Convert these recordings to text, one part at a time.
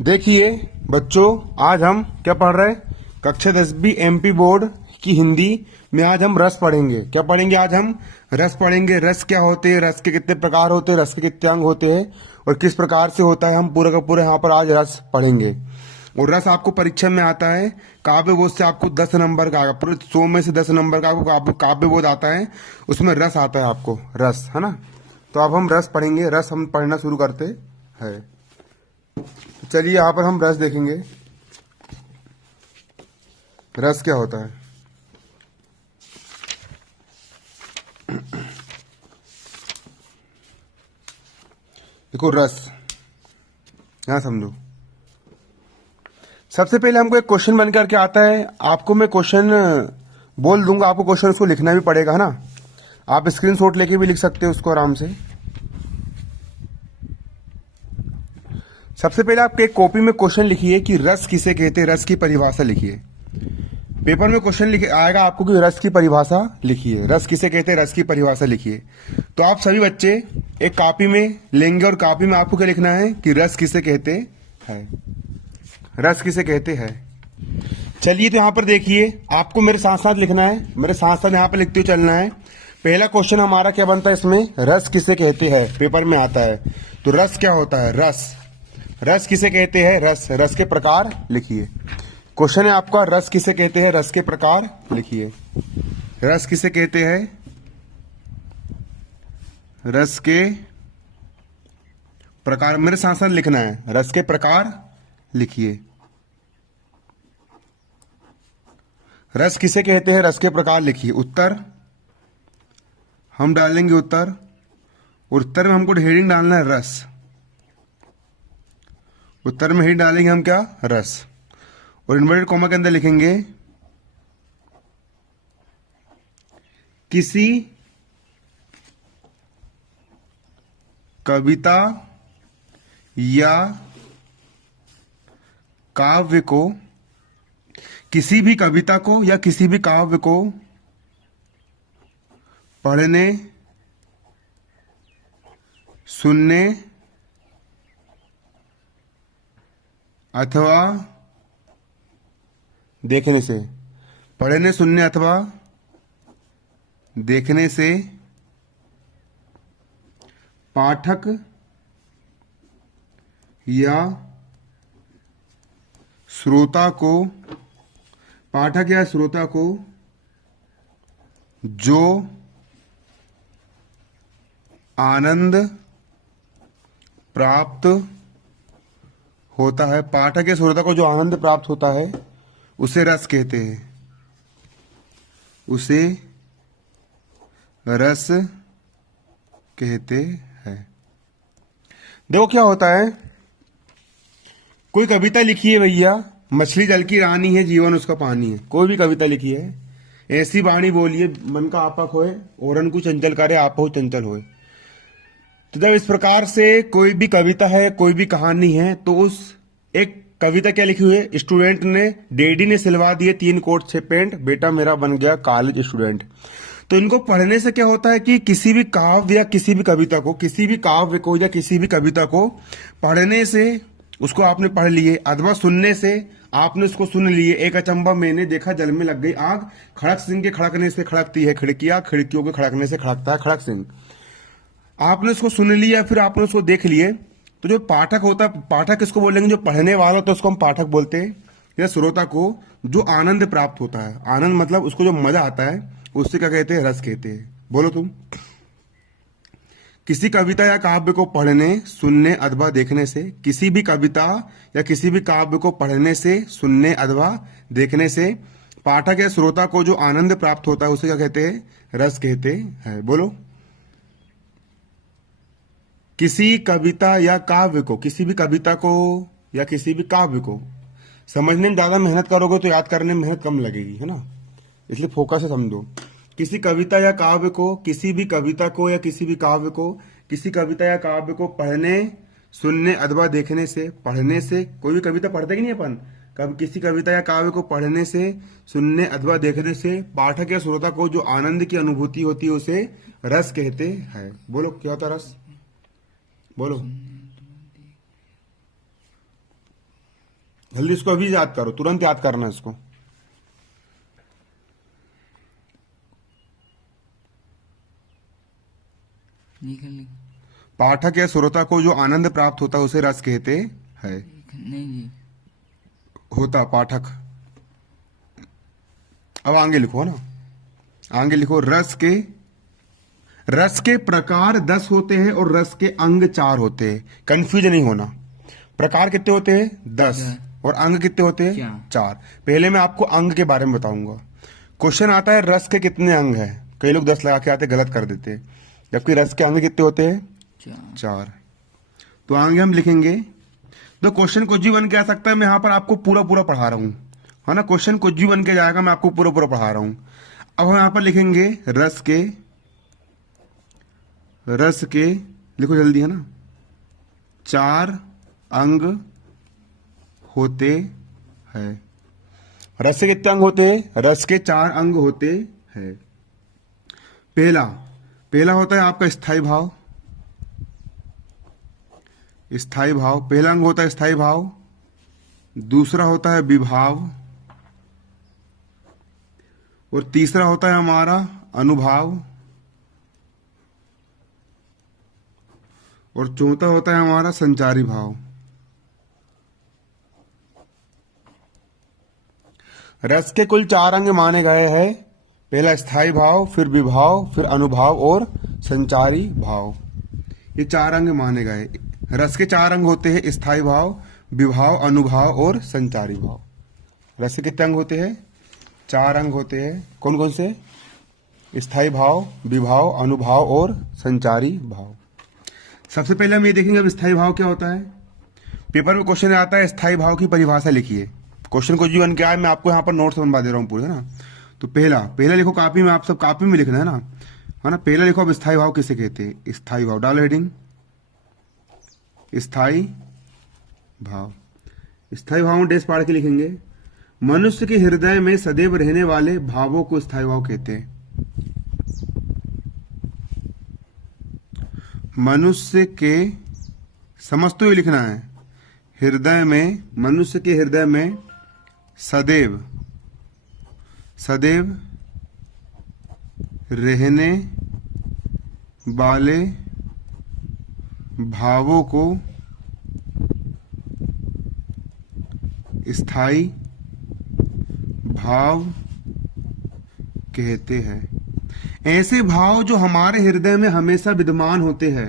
देखिए बच्चों, आज हम क्या पढ़ रहे हैं? कक्षा 10वीं एमपी बोर्ड की हिंदी में आज हम रस पढ़ेंगे। क्या पढ़ेंगे? आज हम रस पढ़ेंगे। रस क्या होते हैं, रस के कितने प्रकार होते हैं, रस के कितने अंग होते हैं और किस प्रकार से होता है, हम पूरा का पूरा यहाँ पर आज रस पढ़ेंगे। और रस आपको परीक्षा में आता है काव्य बोध से, आपको 10 नंबर का, पूरे 100 में से 10 नंबर का आपको काव्य बोध आता है, उसमें रस आता है आपको, रस, है ना। तो अब हम रस पढ़ेंगे। रस हम पढ़ना शुरू करते हैं। चलिए यहाँ पर हम रस देखेंगे। रस क्या होता है? देखो रस, यहाँ समझो। सबसे पहले हमको एक क्वेश्चन बन करके आता है। आपको मैं क्वेश्चन बोल दूंगा, आपको क्वेश्चन उसको लिखना भी पड़ेगा, है ना। आप स्क्रीनशॉट लेके भी लिख सकते हो उसको आराम से। सबसे पहले आप एक कॉपी में क्वेश्चन लिखिए कि रस किसे कहते हैं, रस की परिभाषा लिखिए। पेपर में क्वेश्चन लिखे आएगा आपको कि रस की परिभाषा लिखिए, रस किसे कहते हैं, रस की परिभाषा लिखिए। तो आप सभी बच्चे एक कॉपी में लेंगे और कॉपी में आपको क्या लिखना है कि रस किसे कहते हैं, रस किसे कहते हैं। चलिए तो यहाँ पर देखिए, आपको मेरे साथ साथ लिखना है, मेरे साथ साथ यहाँ पर लिखते हुए चलना है। पहला क्वेश्चन हमारा क्या बनता है इसमें? रस किसे कहते हैं, पेपर में आता है। तो रस क्या होता है? रस, रस किसे कहते हैं, रस, रस के प्रकार लिखिए। क्वेश्चन है आपका, रस किसे कहते हैं, रस के प्रकार लिखिए। रस किसे कहते हैं, रस के प्रकार, मेरे साथ साथ लिखना है, रस के प्रकार लिखिए। रस किसे कहते हैं, रस के प्रकार लिखिए। उत्तर हम डालेंगे, उत्तर, और उत्तर में हमको हेडिंग डालना है रस। उत्तर में हेडिंग डालेंगे हम क्या? रस। और इन्वर्टेड कॉमा के अंदर लिखेंगे किसी कविता या काव्य को, किसी भी कविता को या किसी भी काव्य को पढ़ने, सुनने अथवा देखने से, पढ़ने, सुनने अथवा देखने से पाठक या श्रोता को, पाठक या श्रोता को जो आनंद प्राप्त होता है, पाठक या श्रोता को जो आनंद प्राप्त होता है, उसे रस कहते हैं, उसे रस कहते हैं। देखो क्या होता है, कोई कविता लिखी है भैया, मछली जल की रानी है, जीवन उसका पानी है, कोई भी कविता लिखी है। ऐसी वाणी बोलिए, मन का आपक होए, औरन को चंचल करे, आप हो चंचल होए। तो जब इस प्रकार से कोई भी कविता है, कोई भी कहानी है, तो उस एक कविता क्या लिखी हुई है, स्टूडेंट ने, डैडी ने सिलवा दिए 3 कोट 6 पेंट, बेटा मेरा बन गया कॉलेज स्टूडेंट। तो इनको पढ़ने से क्या होता है कि किसी भी काव्य या किसी भी कविता को, किसी भी काव्य को या किसी भी कविता को पढ़ने से, उसको आपने पढ़ लिए, अथवा सुनने से आपने उसको सुन लिए। एक अचंबा मैंने देखा, जल में लग गई आग, खड़क सिंह के खड़कने से खड़कती है खिड़कियां, खिड़कियों के खड़कने से खड़कता है खड़क सिंह। आपने उसको सुन लिया, फिर आपने उसको देख लिए। तो जो पाठक होता है, पाठक किसको बोलेंगे? जो पढ़ने वाला होता है उसको हम पाठक बोलते हैं, या श्रोता को जो आनंद प्राप्त होता है, आनंद मतलब उसको जो मजा आता है, उससे क्या कहते हैं? रस कहते हैं। बोलो तुम। किसी कविता या काव्य को पढ़ने, सुनने अथवा देखने से, किसी भी कविता या किसी भी काव्य को पढ़ने से, सुनने अथवा देखने से पाठक या श्रोता को जो आनंद प्राप्त होता है, उसे क्या कहते हैं? रस कहते हैं। बोलो। किसी कविता या काव्य को, किसी भी कविता को या किसी भी काव्य को, समझने में ज्यादा मेहनत करोगे तो याद करने में मेहनत कम लगेगी, है ना, इसलिए फोकस से समझो। किसी कविता या काव्य को, किसी भी कविता को या किसी भी काव्य को, किसी कविता या काव्य को पढ़ने, सुनने अथवा देखने से, पढ़ने से, कोई भी कविता पढ़ते कि नहीं अपन, कब किसी कविता या काव्य को पढ़ने से, सुनने अथवा देखने से पाठक या श्रोता को जो आनंद की अनुभूति होती है, उसे रस कहते हैं। बोलो क्या होता है रस? बोलो। जल्दी इसको अभी याद करो, तुरंत याद करना है इसको। निकल पाठक या श्रोता को जो आनंद प्राप्त होता है उसे रस कहते हैं। नहीं जी। होता पाठक। अब आगे लिखो ना, आगे लिखो, रस के प्रकार 10 होते हैं और रस के अंग 4 होते हैं। कंफ्यूज नहीं होना। प्रकार कितने होते हैं? 10। और अंग कितने होते हैं? 4। पहले मैं आपको अंग के बारे में बताऊंगा। क्वेश्चन आता है रस के कितने अंग हैं, कई लोग 10 लगा के आते, गलत कर देते हैं, जबकि रस के अंग कितने होते हैं? 4। तो आगे हम लिखेंगे। तो क्वेश्चन कुछ भी बन के आ सकता है, मैं यहां पर आपको पूरा पूरा पढ़ा रहा हूं, है ना। क्वेश्चन कुछ भी बन के जाएगा, मैं आपको पूरा पूरा पढ़ा रहा हूं। अब हम यहां पर लिखेंगे रस के लिखो जल्दी, है ना। 4 अंग होते हैं। रस के कितने अंग होते हैं? रस के 4 अंग होते हैं। पहला होता है आपका स्थाई भाव। स्थाई भाव, पहला अंग होता है स्थाई भाव। दूसरा होता है विभाव। और तीसरा होता है हमारा अनुभाव। और चौथा होता है हमारा संचारी भाव। रस के कुल 4 अंग माने गए हैं। पहला स्थाई भाव, फिर विभाव, फिर अनुभाव और संचारी भाव। ये 4 अंग माने गए। रस के 4 अंग होते हैं, स्थाई भाव, विभाव, अनुभाव और संचारी भाव। रस के कितने अंग होते हैं? 4 अंग होते हैं। कौन कौन से? स्थाई भाव, विभाव, अनुभाव और संचारी भाव। सबसे पहले हम ये देखेंगे अब स्थाई भाव क्या होता है। पेपर में क्वेश्चन आता है स्थाई भाव की परिभाषा लिखिए। क्वेश्चन कुछ भी बन के आए, मैं आपको यहाँ पर नोट्स बनवा दे रहा हूँ पूरे, है ना। तो पहला लिखो कॉपी में, आप सब कॉपी में लिखना है ना, पहला लिखो अब स्थाई भाव किसे कहते हैं। स्थाई भाव डालो हेडिंग, स्थाई भाव। स्थाई भाव में डेस पाड़ के लिखेंगे। मनुष्य के हृदय में सदैव रहने वाले भावों को स्थाई भाव कहते हैं। मनुष्य के, समझते हुए लिखना है, हृदय में, मनुष्य के हृदय में सदैव रहने वाले भावों को स्थाई भाव कहते हैं। ऐसे भाव जो हमारे हृदय में हमेशा विद्यमान होते हैं।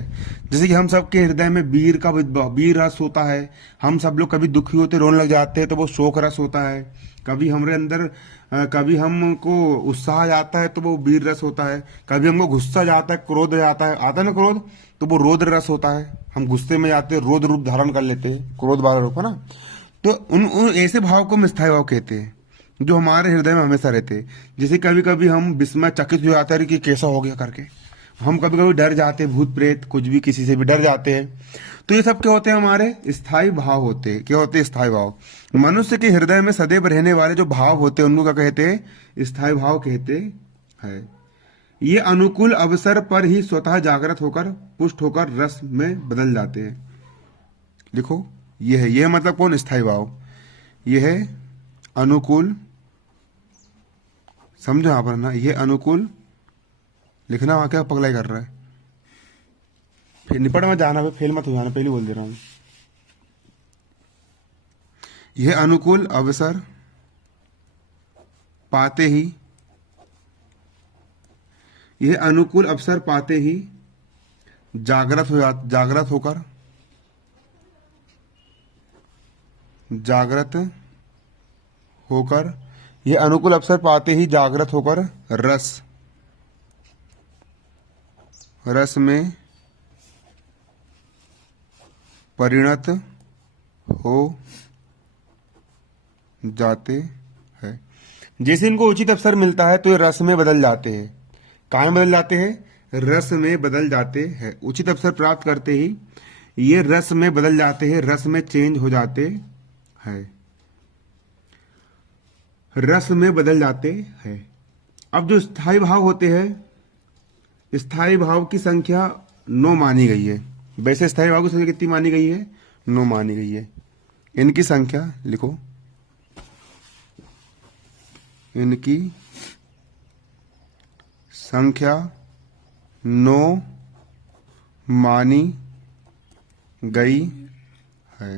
जैसे कि हम सबके हृदय में वीर रस होता है। हम सब लोग कभी दुखी होते, रोने लग जाते हैं, तो वो शोक रस होता है। कभी हमारे अंदर कभी हमको उत्साह जाता है तो वो वीर रस होता है। कभी हमको गुस्सा जाता है, क्रोध आता है ना क्रोध, तो वो रौद्र रस होता है। हम गुस्से में जाते हैं, रौद्र रूप धारण कर लेते हैं, क्रोध वाला रूप, है ना। तो उन ऐसे भाव को हम स्थाई भाव कहते हैं, जो हमारे हृदय में हमेशा रहते हैं। जैसे कभी कभी हम विस्मय चकित हो जाते हैं कि कैसा हो गया करके। हम कभी कभी डर जाते हैं, भूत प्रेत कुछ भी, किसी से भी डर जाते हैं। तो ये सब क्या होते हैं? हमारे स्थाई भाव होते हैं। क्या होते हैं? स्थाई भाव। मनुष्य के हृदय में सदैव रहने वाले जो भाव होते हैं उनको क्या कहते हैं? स्थाई भाव कहते हैं। ये अनुकूल अवसर पर ही स्वतः जागृत होकर, पुष्ट होकर रस में बदल जाते हैं। लिखो, यह मतलब कौन? स्थाई भाव। यह है अनुकूल, समझो यहां पर ना, ये अनुकूल लिखना। वहां क्या पगलाई कर रहा है? फिर निपट मत जाना, फेल मत हो जाना, पहले बोल दे रहा हूं। यह अनुकूल अवसर पाते ही, यह अनुकूल अवसर पाते ही जागृत होकर यह अनुकूल अवसर पाते ही जागृत होकर रस में परिणत हो जाते हैं। जैसे इनको उचित अवसर मिलता है तो ये रस में बदल जाते हैं। कहाँ में बदल जाते हैं? रस में बदल जाते हैं। उचित अवसर प्राप्त करते ही ये रस में बदल जाते हैं, रस में चेंज हो जाते हैं, रस में बदल जाते हैं। अब जो स्थायी भाव होते हैं, स्थायी भाव की संख्या 9 मानी गई है। वैसे स्थायी भाव की संख्या कितनी मानी गई है? 9 मानी गई है। इनकी संख्या लिखो, इनकी संख्या 9 मानी गई है।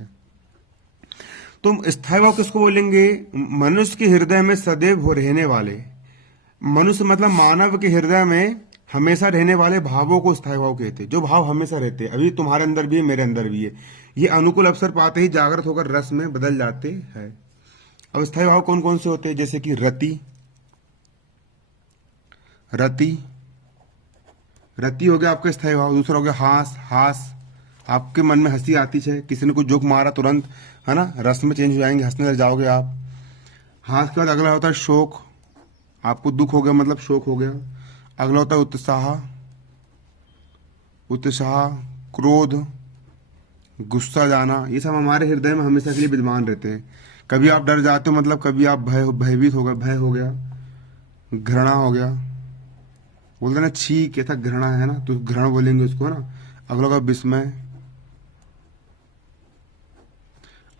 तुम स्थायी भाव किसको बोलेंगे? मनुष्य के हृदय में सदैव हो रहने वाले, मनुष्य मतलब मानव के हृदय में हमेशा रहने वाले भावों को स्थायी भाव कहते हैं। जो भाव हमेशा रहते हैं, अभी तुम्हारे अंदर भी है, मेरे अंदर भी है, ये अनुकूल अवसर पाते ही जागृत होकर रस में बदल जाते हैं। अब स्थायी भाव कौन कौन से होते हैं? जैसे कि रति, रति रति हो गया आपका स्थायी भाव। दूसरा हो गया हास, हास आपके मन में हंसी आती है, किसी ने कुछ जोक मारा तुरंत, है ना, रस में चेंज हो जाएंगे, हंसने लग जाओगे आप। हास के बाद अगला होता है शोक, आपको दुख हो गया मतलब शोक हो गया। अगला होता है उत्साह, उत्साह, क्रोध, गुस्सा जाना, ये सब हमारे हृदय में हमेशा के लिए विद्यमान रहते हैं। कभी आप डर जाते हो मतलब कभी आप भयभीत हो गए, भय हो गया, घृणा हो गया, बोलते ना छी कैसा घृणा है ना, तो घृणा बोलेंगे उसको ना। अगला होगा विस्मय,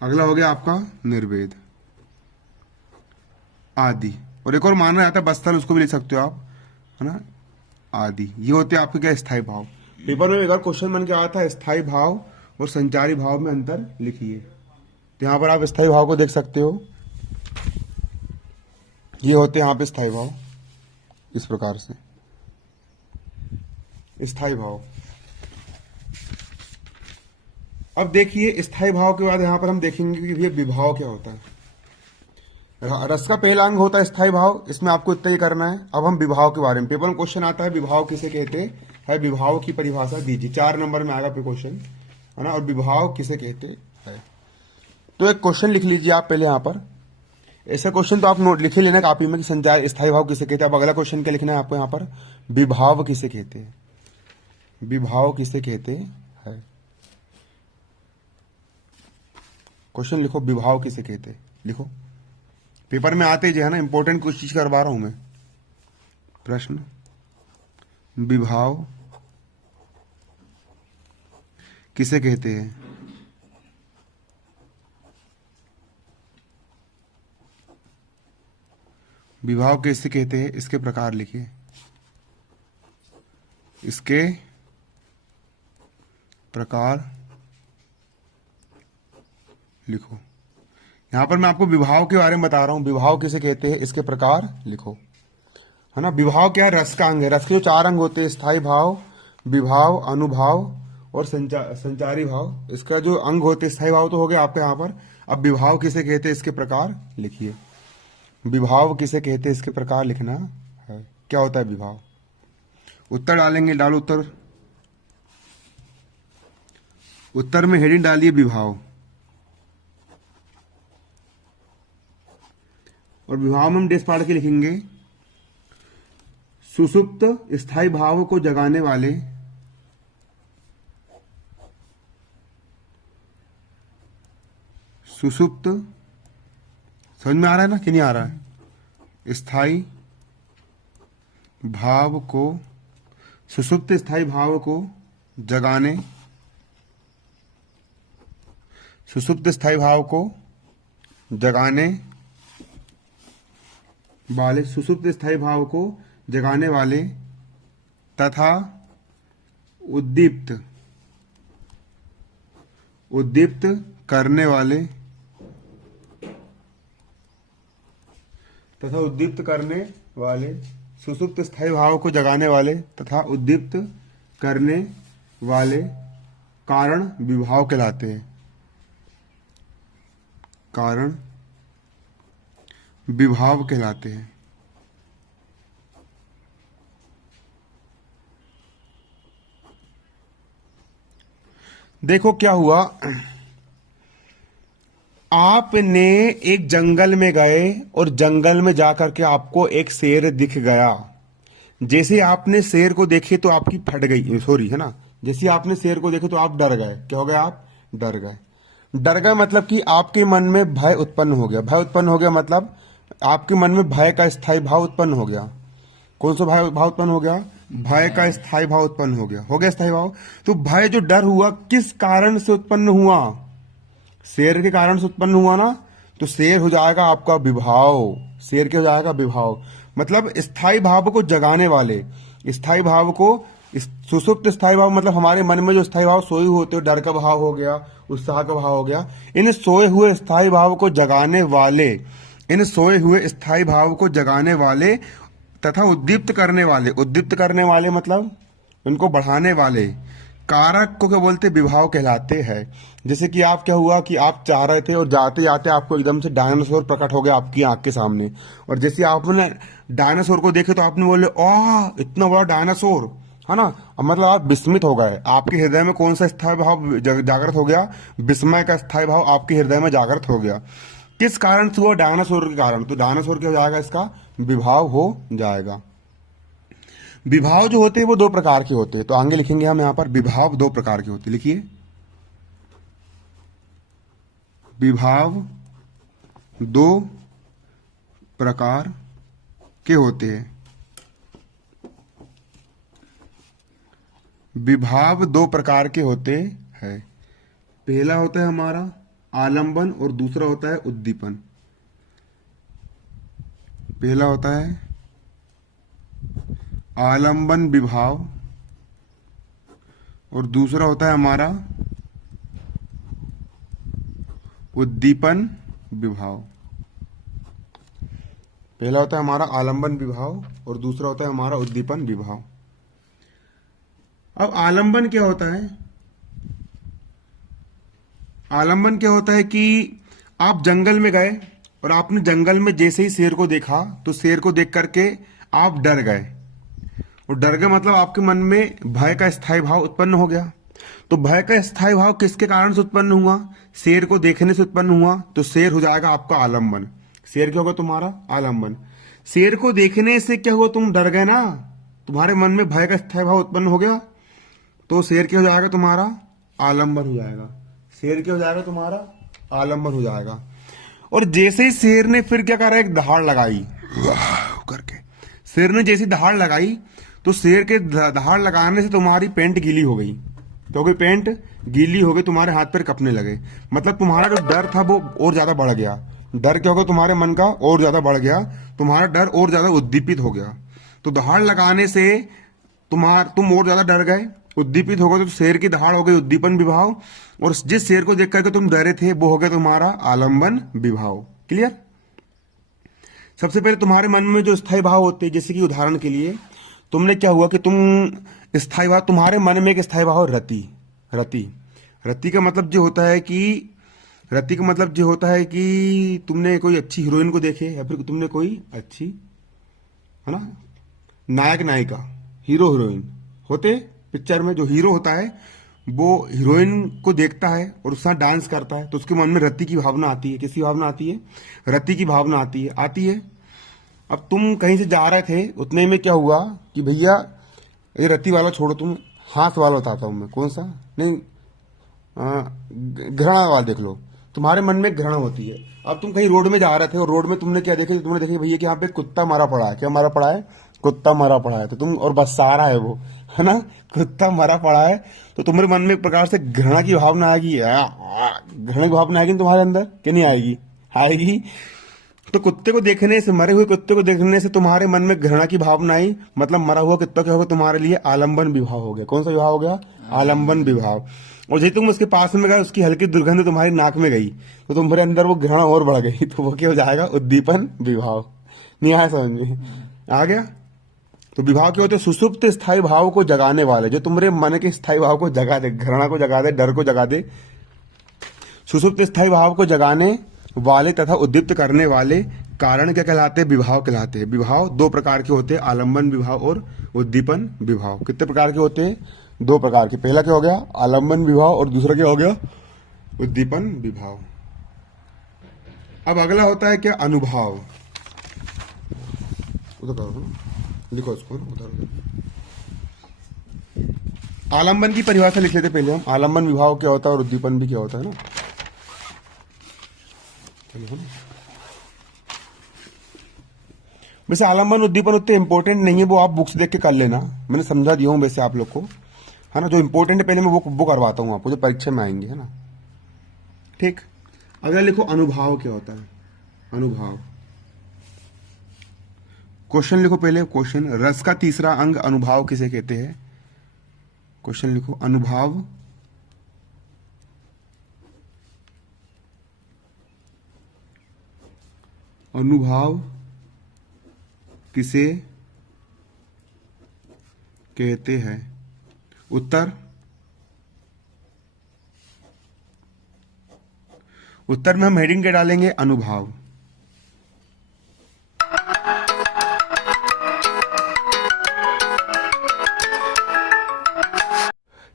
अगला हो गया आपका निर्वेद आदि। और एक और माना जाता है बस्तर, उसको भी लिख सकते हो आप, है ना, आदि। ये होते हैं आपके क्या स्थायी भाव। पेपर में एक और क्वेश्चन बन के आया था, स्थायी भाव और संचारी भाव में अंतर लिखिए। तो यहाँ पर आप स्थायी भाव को देख सकते हो, ये होते हैं यहाँ पे स्थायी भाव, इस प्रकार से स्थायी भाव। अब देखिए स्थायी भाव के बाद यहां पर हम देखेंगे कि भैया विभाव क्या होता है। रस का पहला अंग होता है स्थायी भाव, इसमें आपको इतना ही करना है। अब हम विभाव के बारे में, पेपर में क्वेश्चन आता है विभाव किसे कहते हैं, विभाव की परिभाषा दीजिए। 4 नंबर में आएगा क्वेश्चन, है ना, और विभाव किसे कहते हैं। तो एक क्वेश्चन लिख लीजिए आप पहले यहाँ पर, ऐसा क्वेश्चन तो आप नोट लिखे लेना कॉपी में कि संचार स्थायी भाव किसे कहते हैं। अब अगला क्वेश्चन क्या लिखना है आपको यहाँ पर, विभाव किसे कहते हैं, विभाव किसे कहते हैं। क्वेश्चन लिखो, विभाव किसे कहते हैं, लिखो। पेपर में आते जो है ना, इंपॉर्टेंट कुछ चीज करवा रहा हूं मैं। प्रश्न, विभाव किसे कहते हैं। विभाव किसे कहते हैं, इसके प्रकार लिखिए, इसके प्रकार लिखो। यहां पर मैं आपको विभाव के बारे में बता रहा हूं, विभाव किसे कहते हैं, इसके प्रकार लिखो, है ना। विभाव क्या है, रस का अंग है। रस के जो 4 अंग होते हैं, स्थायी भाव, विभाव, अनुभाव और संचारी भाव, इसका जो अंग होते हैं, स्थायी भाव तो हो गया आपके यहाँ पर। अब विभाव किसे कहते हैं, इसके प्रकार लिखिए। विभाव किसे कहते हैं, इसके प्रकार लिखना है। क्या होता है विभाव, उत्तर डालेंगे, डालो उत्तर। उत्तर में हेडिंग डालिए विभाव, और विभाव में हम डेस पाड़ के लिखेंगे, सुसुप्त स्थायी भाव को जगाने वाले, सुसुप्त, समझ में आ रहा है ना कि नहीं आ रहा है, स्थायी भाव को, सुसुप्त स्थायी भाव को जगाने, सुसुप्त स्थायी भाव को जगाने वाले, सुसुप्त स्थायी भाव को जगाने वाले तथा उद्दीप्त, उद्दीप्त करने वाले, तथा उद्दीप्त करने वाले, सुसुप्त स्थायी भाव को जगाने वाले तथा उद्दीप्त करने वाले कारण विभाव कहलाते हैं, कारण विभाव कहलाते हैं। देखो क्या हुआ, आपने एक जंगल में गए और जंगल में जाकर के आपको एक शेर दिख गया। जैसे आपने शेर को देखे तो आपकी फट गई, सॉरी, है ना, जैसे आपने शेर को देखे तो आप डर गए। क्या हो गया, आप डर गए। डर गए मतलब कि आपके मन में भय उत्पन्न हो गया। भय उत्पन्न हो गया मतलब आपके मन में भय का स्थायी भाव उत्पन्न हो गया। कौन सा भाव उत्पन्न हो गया, भय का स्थायी भाव उत्पन्न हो गया। हो गया स्थायी भाव। तो भय जो डर हुआ किस कारण से उत्पन्न हुआ, शेर के कारण से उत्पन्न हुआ ना, तो शेर हो जाएगा आपका विभाव। शेर के हो जाएगा विभाव, मतलब स्थायी भाव को जगाने वाले, स्थायी भाव को, सुषुप्त स्थायी भाव मतलब हमारे मन में जो स्थायी भाव सोए हुए होते हैं, डर का भाव हो गया, उत्साह का भाव हो गया, इन सोए हुए स्थायी भाव को जगाने वाले, इन सोए हुए स्थायी भाव को जगाने वाले तथा उद्दीप्त करने वाले मतलब उनको बढ़ाने वाले कारक को क्या बोलते, विभाव कहलाते हैं। जैसे कि आप क्या हुआ कि आप चाह रहे थे और जाते जाते आपको एकदम से डायनासोर प्रकट हो गया आपकी आंख के सामने, और जैसे आपने डायनासोर को देखे तो आपने बोले ओह इतना बड़ा डायनासोर, है ना। अब मतलब आप विस्मित हो गए, आपके हृदय में कौन सा स्थायी भाव जागृत हो गया, विस्मय का स्थायी भाव आपके हृदय में जागृत हो गया। किस कारण से हुआ, डायनासोर के कारण, तो डायनासोर क्या हो जाएगा, इसका विभाव हो जाएगा। विभाव जो होते हैं वो दो प्रकार के होते हैं, तो आगे लिखेंगे हम यहां पर विभाव दो प्रकार के होते हैं, लिखिए विभाव दो प्रकार के होते हैं। विभाव दो प्रकार के होते हैं, पहला होता है हमारा आलंबन और दूसरा होता है उद्दीपन। पहला होता है आलंबन विभाव और दूसरा होता है हमारा उद्दीपन विभाव। पहला होता है हमारा आलंबन विभाव और दूसरा होता है हमारा उद्दीपन विभाव। अब आलंबन क्या होता है, आलंबन क्या होता है कि आप जंगल में गए और आपने जंगल में जैसे ही शेर को देखा तो शेर को देख करके आप डर गए, और डर गए मतलब आपके मन में भय का स्थायी भाव उत्पन्न हो गया। तो भय का स्थायी भाव किसके कारण से उत्पन्न हुआ, शेर को देखने से उत्पन्न हुआ, तो शेर हो जाएगा आपका आलंबन। शेर क्या होगा तुम्हारा आलंबन। शेर को देखने से क्या हुआ, तुम डर गए ना, तुम्हारे मन में भय का स्थायी भाव उत्पन्न हो गया, तो शेर क्या हो जाएगा तुम्हारा आलंबन हो जाएगा। शेर क्या हो जाएगा तुम्हारा आलंबन हो जाएगा। और जैसे ही शेर ने फिर क्या करा, एक दहाड़ लगाई करके, शेर ने जैसी दहाड़ लगाई तो शेर के दहाड़ लगाने से तुम्हारी पैंट गीली हो गई, तो गई पैंट गीली हो गई, तुम्हारे हाथ पैर कपने लगे, मतलब तुम्हारा जो डर था वो और ज्यादा बढ़ गया। डर क्या होगा तुम्हारे मन का और ज्यादा बढ़ गया, तुम्हारा डर और ज्यादा उद्दीपित हो गया। तो दहाड़ लगाने से तुम और ज्यादा डर गए, उद्दीपित हो गए, तो शेर की दहाड़ हो गई उद्दीपन विभाव, और जिस शेर को देख करके तुम डरे थे वो हो गया तुम्हारा आलंबन विभाव। क्लियर। सबसे पहले तुम्हारे मन में जो स्थायी भाव होते हैं, जैसे कि उदाहरण के लिए तुमने क्या हुआ कि तुम स्थायी भाव, तुम्हारे मन में एक स्थायी भाव रति, रति, रति का मतलब जो होता है कि, रति का मतलब जो होता है कि तुमने कोई अच्छी हीरोइन को देखे, या फिर तुमने कोई अच्छी, है ना, नायक नायिका, हीरो हीरोइन होते पिक्चर में, जो हीरो होता है वो हीरोइन को देखता है और उसके साथ डांस करता है, तो उसके मन में रति की भावना आती है। किसकी भावना आती है, रति की भावना आती है। अब तुम कहीं से जा रहे थे, उतने में क्या हुआ कि भैया ये रति वाला छोड़ो, तुम हाथ वाला बताता हूं मैं, कौन सा, नहीं घृणा वाला देख लो, तुम्हारे मन में घृणा होती है। अब तुम कहीं रोड में जा रहे थे और रोड में तुमने क्या देखे, तुमने देखे भैया कि यहाँ पे कुत्ता मरा पड़ा है, क्या मरा पड़ा है, कुत्ता मरा पड़ा है, तो तुम, और बस सारा है वो, है ना, कुत्ता मरा पड़ा है, तो तुम्हारे मन में एक प्रकार से घृणा की भावना आएगी, घृणा की भावना आएगी तुम्हारे अंदर, कि नहीं आएगी, आएगी। तो कुत्ते को देखने से, मरे हुए कुत्ते को देखने से तुम्हारे मन में घृणा की भावना आई, मतलब मरा हुआ कुत्ता क्या होगा तुम्हारे लिए आलंबन विभाव हो गया। कौन सा विभाव हो गया, आलंबन विभाव। और जब तुम उसके पास में गए, उसकी हल्की दुर्गंध तुम्हारी नाक में गई, तो तुम्हारे अंदर वो घृणा और बढ़ गई, तो वो क्या हो जाएगा उद्दीपन विभाव। नहीं आया समझ में, आ गया। तो विभाव क्या होते हैं, सुसुप्त स्थायी भाव को जगाने वाले, जो तुम्हारे मन के स्थायी भाव को जगा दे, घृणा को जगा दे, डर को जगा दे, सुसुप्त स्थायी भाव को जगाने वाले तथा उद्दीप्त करने वाले कारण क्या कहलाते हैं, विभाव कहलाते हैं। विभाव दो प्रकार के होते हैं, आलंबन विभाव और उद्दीपन विभाव। कितने प्रकार के होते हैं, दो प्रकार के। पहला क्या हो गया आलंबन विभाव और दूसरा क्या हो गया उद्दीपन विभाव। अब अगला होता है क्या, अनुभाव। उधर करो, लिखो उसको उधर। आलंबन की परिभाषा लिख लेते पहले हम, आलंबन विभाव क्या होता है और उद्दीपन भी क्या होता है ना। वैसे आलंबन उद्दीपन उतने इंपॉर्टेंट नहीं है, वो आप बुक्स देख के कर लेना, मैंने समझा दिया हूं वैसे आप लोग को, है ना। जो इंपॉर्टेंट है पहले मैं वो करवाता हूं आपको, जो परीक्षा में आएंगे, है ना। ठीक। अगला लिखो अनुभव क्या होता है। अनुभव। क्वेश्चन लिखो पहले। क्वेश्चन, रस का तीसरा अंग अनुभव किसे कहते हैं? क्वेश्चन लिखो, अनुभव अनुभव किसे कहते हैं? उत्तर, उत्तर में हम हेडिंग क्या डालेंगे? अनुभव।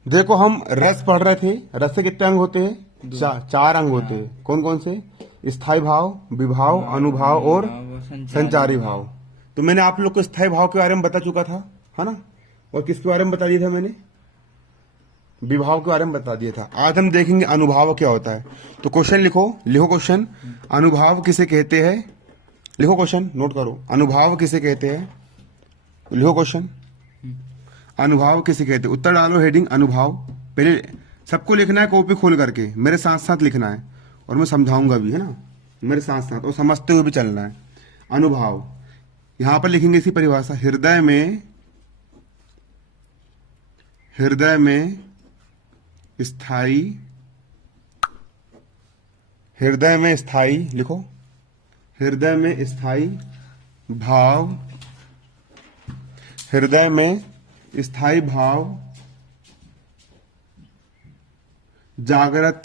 देखो हम रस पढ़ रहे थे, रस से कितने अंग होते हैं? चार अंग होते हैं। कौन कौन से? स्थायी भाव, विभाव, अनुभाव और संचारी भाव। तो मैंने आप लोग को स्थायी भाव के बारे में बता चुका था, है ना? और किसके बारे में बता दिया था मैंने? विभाव के बारे में बता दिया था। आज हम देखेंगे अनुभाव क्या होता है। तो क्वेश्चन लिखो, लिखो क्वेश्चन, अनुभाव किसे कहते हैं? लिखो क्वेश्चन, नोट करो, अनुभाव किसे कहते हैं? लिखो क्वेश्चन, अनुभाव किसे कहते हैं? उत्तर डालो, हेडिंग अनुभाव। पहले सबको लिखना है कॉपी खोल करके, मेरे साथ साथ लिखना है और मैं समझाऊंगा भी, है ना? मेरे साथ साथ और समझते हुए भी चलना है। अनुभाव, यहां पर लिखेंगे इसी परिभाषा, हृदय में, हृदय में स्थायी, हृदय में स्थायी, लिखो, हृदय में स्थायी भाव, हृदय में स्थायी भाव जागृत,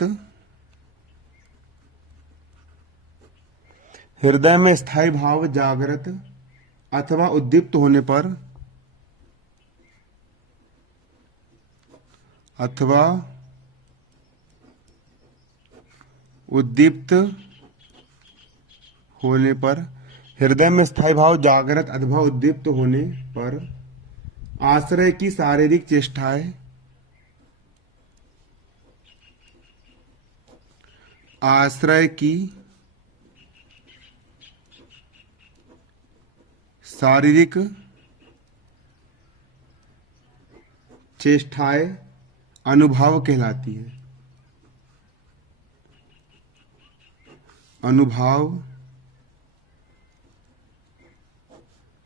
हृदय में स्थायी भाव जागृत अथवा उद्दीप्त होने पर, अथवा उद्दीप्त होने पर, हृदय में स्थायी भाव जागृत अथवा उद्दीप्त होने पर आश्रय की शारीरिक चेष्टाएं, आश्रय की शारीरिक चेष्टाएं अनुभव कहलाती है। अनुभव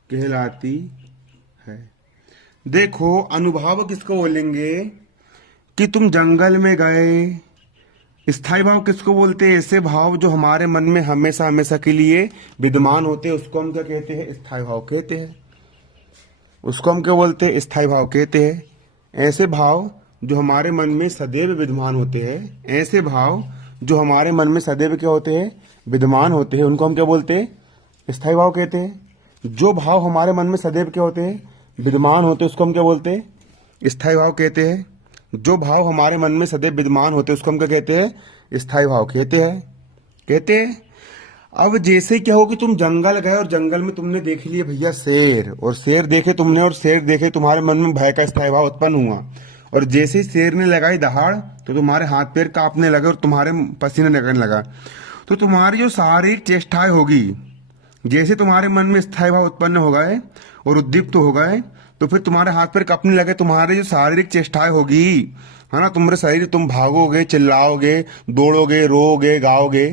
कहलाती है। देखो अनुभव किसको बोलेंगे? कि तुम जंगल में गए। स्थायी भाव किसको बोलते हैं? ऐसे भाव जो हमारे मन में हमेशा हमेशा के लिए विद्यमान होते हैं, उसको हम क्या कहते हैं? स्थायी भाव कहते हैं। उसको हम क्या बोलते हैं? स्थायी भाव कहते हैं। ऐसे भाव जो हमारे मन में सदैव विद्यमान होते हैं, ऐसे भाव जो हमारे मन में सदैव क्या होते हैं? विद्यमान होते हैं, उनको हम क्या बोलते हैं? स्थायी भाव कहते हैं। जो भाव हमारे मन में सदैव क्या होते हैं? विद्यमान होते हैं, उसको हम क्या बोलते हैं? स्थायी भाव कहते हैं। जो भाव हमारे मन में सदैव विद्यमान होते हैं, उसको हम क्या कहते हैं? स्थायी भाव कहते हैं, कहते हैं। अब जैसे क्या हो कि तुम जंगल गए और जंगल में तुमने देख लिए भैया शेर, और शेर देखे तुमने, और शेर देखे तुम्हारे मन में भय का स्थायी भाव उत्पन्न हुआ, और जैसे शेर ने लगाई दहाड़ तो तुम्हारे हाथ पैर कांपने लगे और तुम्हारे पसीने निकलने लगा। तो तुम्हारी जो शारीरिक चेष्टाएं होगी, जैसे तुम्हारे मन में स्थायी भाव उत्पन्न हो गए और उद्दीप्त हो गए, तो फिर तुम्हारे हाथ पैर कांपने लगे, तुम्हारी जो शारीरिक चेष्टाएं होगी, है ना, तुम्हारे शरीर, तुम भागोगे, चिल्लाओगे, दौड़ोगे, रोओगे, गाओगे,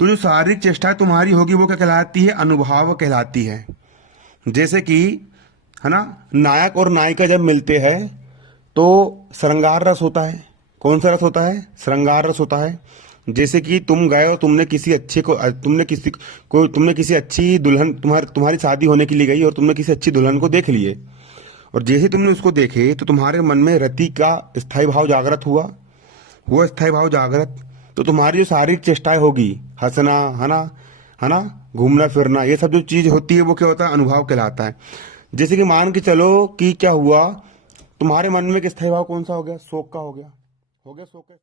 तो जो शारीरिक चेष्टाएं तुम्हारी होगी वो क्या कहलाती है? अनुभव कहलाती है। जैसे कि, है ना, नायक और नायिका जब मिलते हैं तो श्रृंगार रस होता है। कौन सा रस होता है? श्रृंगार रस होता है। जैसे कि तुम गए और तुमने किसी अच्छे को, तुमने किसी अच्छी दुल्हन, तुम्हारी शादी होने के लिए गई और तुमने किसी अच्छी दुल्हन को देख लिए, और जैसे तुमने उसको देखे तो तुम्हारे मन में रति का स्थायी भाव जागृत हुआ स्थायी भाव जागृत, तो तुम्हारी जो शारीरिक चेष्टाएं होगी, हंसना, है ना, घूमना फिरना, ये सब जो चीज होती है वो क्या होता है? अनुभव कहलाता है। जैसे कि मान के चलो कि क्या हुआ, तुम्हारे मन में एक स्थायी भाव कौन सा हो गया? शोक का हो गया शोक का।